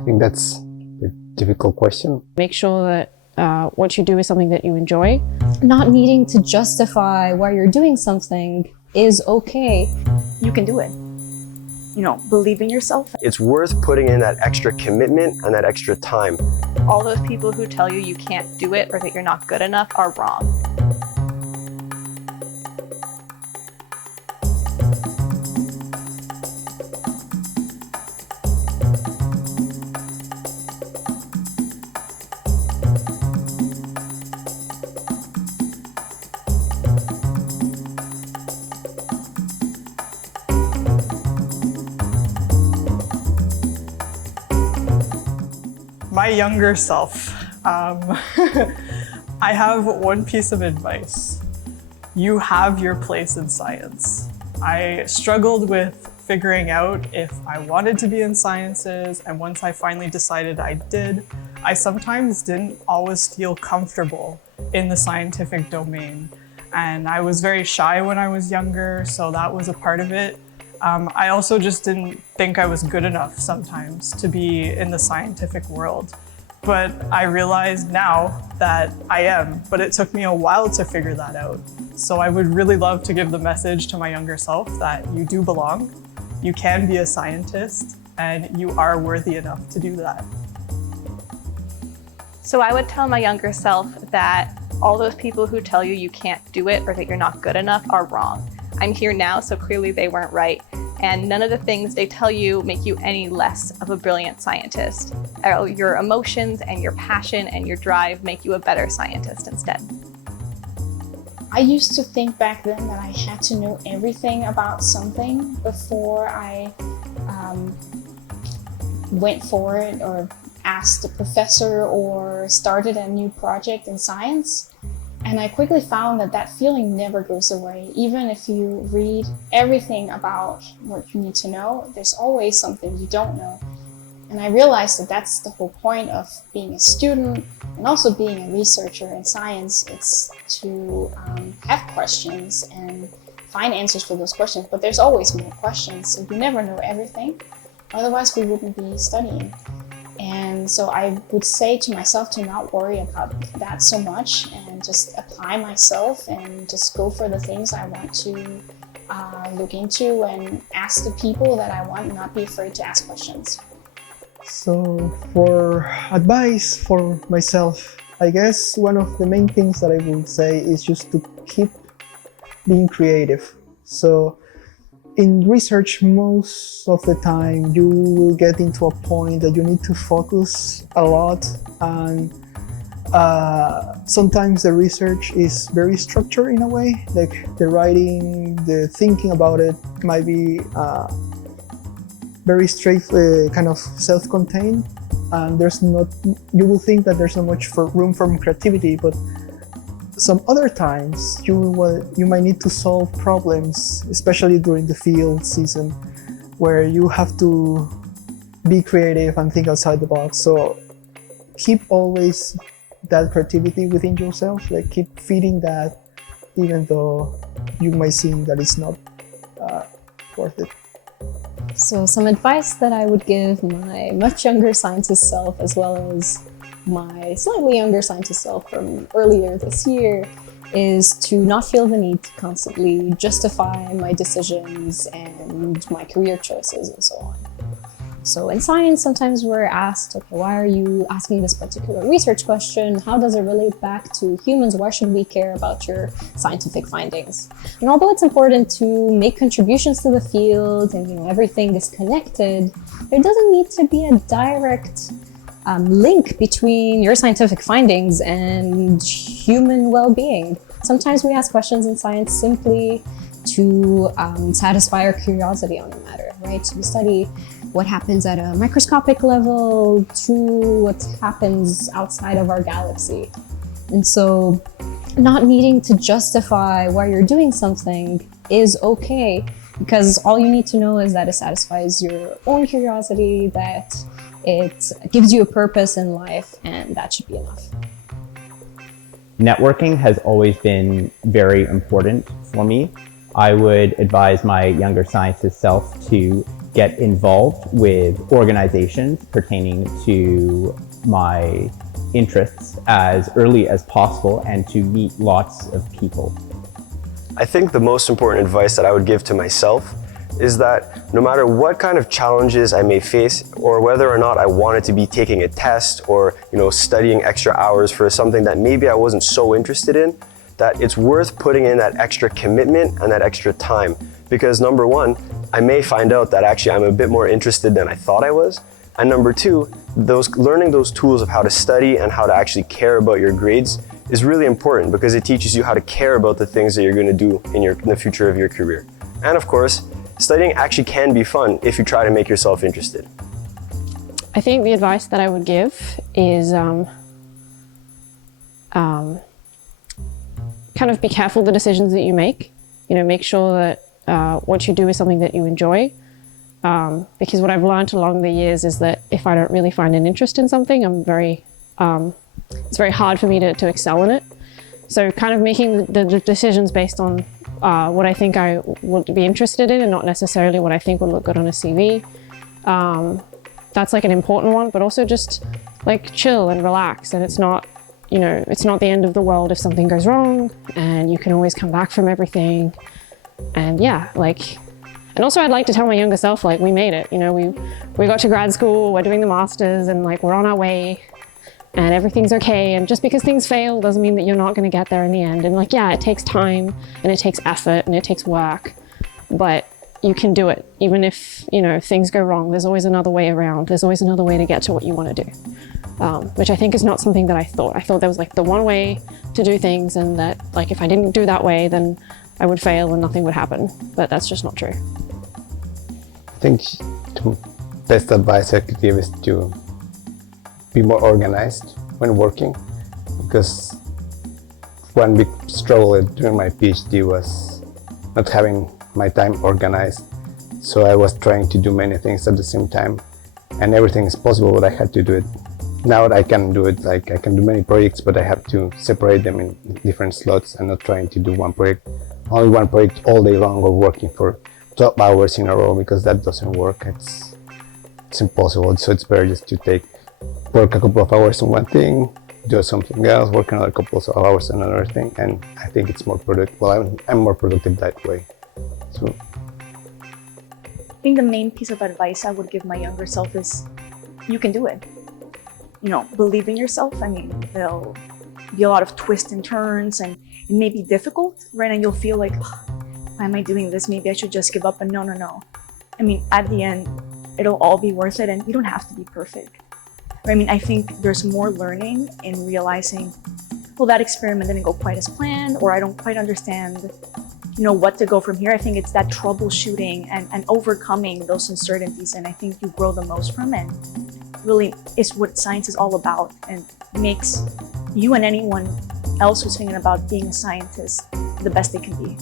I think that's a difficult question. Make sure that what you do is something that you enjoy. Not needing to justify why you're doing something is okay. You can do it. You know, believe in yourself. It's worth putting in that extra commitment and that extra time. All those people who tell you you can't do it or that you're not good enough are wrong. My younger self, I have one piece of advice. You have your place in science. I struggled with figuring out if I wanted to be in sciences, and once I finally decided I did, I sometimes didn't always feel comfortable in the scientific domain. And I was very shy when I was younger, so that was a part of it. I also just didn't think I was good enough sometimes to be in the scientific world. But I realized now that I am, but it took me a while to figure that out. So I would really love to give the message to my younger self that you do belong, you can be a scientist, and you are worthy enough to do that. So I would tell my younger self that all those people who tell you you can't do it or that you're not good enough are wrong. I'm here now, so clearly they weren't right. And none of the things they tell you make you any less of a brilliant scientist. Your emotions and your passion and your drive make you a better scientist instead. I used to think back then that I had to know everything about something before I went for it or asked a professor or started a new project in science. And I quickly found that that feeling never goes away. Even if you read everything about what you need to know, there's always something you don't know. And I realized that that's the whole point of being a student and also being a researcher in science. It's to have questions and find answers for those questions, but there's always more questions. So you never know everything. Otherwise, we wouldn't be studying. And so I would say to myself to not worry about that so much and just apply myself and just go for the things I want to look into and ask the people that I want, not be afraid to ask questions. So for advice for myself, I guess one of the main things that I would say is just to keep being creative. So in research, most of the time, you will get into a point that you need to focus a lot, and sometimes the research is very structured in a way, like the writing, the thinking about it might be very straight, kind of self-contained, and there's not, you will think that there's not much room for creativity, but some other times you might need to solve problems, especially during the field season, where you have to be creative and think outside the box. So keep always that creativity within yourself, like keep feeding that, even though you might seem that it's not worth it. So some advice that I would give my much younger scientist self, as well as my slightly younger scientist self from earlier this year, is to not feel the need to constantly justify my decisions and my career choices and so on. So in science, sometimes we're asked, okay, why are you asking this particular research question? How does it relate back to humans? Why should we care about your scientific findings? And although it's important to make contributions to the field and everything is connected, there doesn't need to be a direct link between your scientific findings and human well-being. Sometimes we ask questions in science simply to satisfy our curiosity on the matter, right? So we study what happens at a microscopic level to what happens outside of our galaxy. And so not needing to justify why you're doing something is okay, because all you need to know is that it satisfies your own curiosity, that it gives you a purpose in life, and that should be enough. Networking has always been very important for me. I would advise my younger scientist self to get involved with organizations pertaining to my interests as early as possible and to meet lots of people. I think the most important advice that I would give to myself is that no matter what kind of challenges I may face, or whether or not I wanted to be taking a test or studying extra hours for something that maybe I wasn't so interested in, that it's worth putting in that extra commitment and that extra time. Because number one, I may find out that actually I'm a bit more interested than I thought I was. And number two, learning those tools of how to study and how to actually care about your grades is really important, because it teaches you how to care about the things that you're going to do in the future of your career. And of course, studying actually can be fun if you try to make yourself interested. I think the advice that I would give is kind of be careful the decisions that you make. Make sure that what you do is something that you enjoy. Because what I've learned along the years is that if I don't really find an interest in something, it's very hard for me to excel in it. So kind of making the decisions based on what I think I would be interested in and not necessarily what I think would look good on a CV. That's like an important one, but also just like chill and relax. And it's not the end of the world if something goes wrong, and you can always come back from everything. And yeah, and also I'd like to tell my younger self, we made it. We got to grad school, we're doing the masters, and we're on our way. And everything's okay, and just because things fail doesn't mean that you're not going to get there in the end. And yeah, it takes time and it takes effort and it takes work, but you can do it. Even if things go wrong, there's always another way around. There's always another way to get to what you want to do, which I think is not something that I thought. I thought there was the one way to do things, and that if I didn't do that way, then I would fail and nothing would happen. But that's just not true. I think the best advice I could give is to be more organized when working, because one big struggle during my PhD was not having my time organized. So I was trying to do many things at the same time, and everything is possible, but I had to do it. Now I can do it, I can do many projects, but I have to separate them in different slots and not trying to do only one project all day long, or working for 12 hours in a row, because that doesn't work. It's impossible. So it's better just to work a couple of hours on one thing, do something else, work another couple of hours on another thing, and I think it's more productive. Well, I'm more productive that way. So I think the main piece of advice I would give my younger self is you can do it. Believe in yourself. There'll be a lot of twists and turns, and it may be difficult, right? And you'll feel like, why am I doing this? Maybe I should just give up. And no. At the end, it'll all be worth it, and you don't have to be perfect. I think there's more learning in realizing, well, that experiment didn't go quite as planned, or I don't quite understand, what to go from here. I think it's that troubleshooting and overcoming those uncertainties, and I think you grow the most from it. Really is what science is all about, and makes you and anyone else who's thinking about being a scientist the best they can be.